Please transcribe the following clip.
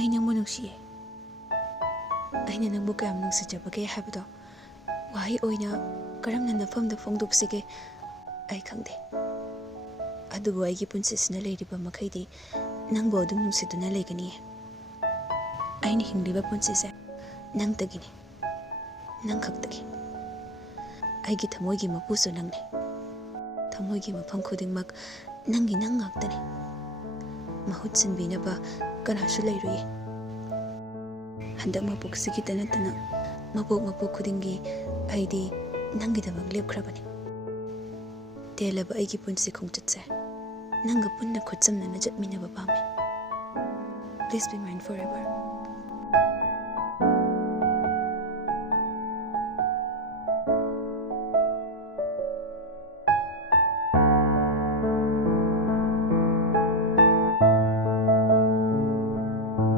ꯑꯩ ꯅꯪꯕꯨ ꯅꯨꯡꯁꯤꯌꯦ ꯑꯩꯅ ꯅꯪꯕꯨ ꯀꯌꯥꯝ ꯅꯨꯡꯁꯤꯖꯕꯒꯦ ꯍꯥꯏꯕꯗꯣ ꯋꯥꯍꯩ ꯑꯣꯏꯅ ꯀꯔꯝꯅ ꯅꯐꯝꯗ ꯐꯣꯡꯗꯣꯛꯁꯤꯒꯦ ꯑꯩ ꯈꯪꯗꯦ ꯑꯗꯨꯕꯨ ꯑꯩꯒꯤ ꯄꯨꯟꯁꯤꯁꯤꯅ ꯂꯩꯔꯤꯕ ꯃꯈꯩꯗꯤ ꯅꯪꯕꯨ ꯑꯗꯨꯝ ꯅꯨꯡꯁꯤꯗꯨꯅ ꯂꯩꯒꯅꯤꯌꯦ ꯑꯩꯅ ꯍꯤꯡꯂꯤꯕ ꯄꯨꯟꯁꯤꯁꯦ ꯅꯪꯇꯒꯤꯅꯤ ꯅꯪ ꯈꯛꯇꯒꯤ ꯑꯩꯒꯤ ꯊꯃꯣꯏꯒꯤ ꯃꯄꯨꯁꯨ ꯅꯪꯅꯤ ꯊꯃꯣꯏꯒꯤ ꯃꯐꯝ ꯈꯨꯗꯤꯡꯃꯛ ꯅꯪꯒꯤ ꯅꯪ ꯉꯥꯛꯇꯅꯤ ꯃꯍꯨꯠ ꯁꯤꯟꯕꯤꯅꯕ ꯀꯅꯥꯁꯨ ꯂꯩꯔꯣꯏꯌꯦ ꯍꯟꯗꯛ ꯃꯄꯣꯛꯁꯤꯒꯤꯇ ꯅꯠꯇꯅ ꯃꯄꯣꯛ ꯈꯨꯗꯤꯡꯒꯤ ꯑꯩꯗꯤ ꯅꯪꯒꯤꯗꯃꯛ ꯂꯦꯞꯈ꯭ꯔꯕꯅꯤ ꯇꯦꯜꯂꯕ ꯑꯩꯒꯤ ꯄꯨꯟꯁꯤ ꯈꯣꯡꯆꯠꯁꯦ ꯅꯪꯒ ꯄꯨꯟꯅ ꯈꯨꯠꯁꯝꯅꯅ ꯆꯠꯃꯤꯟꯅꯕ ꯄꯥꯝꯃꯤ Please be mine forever.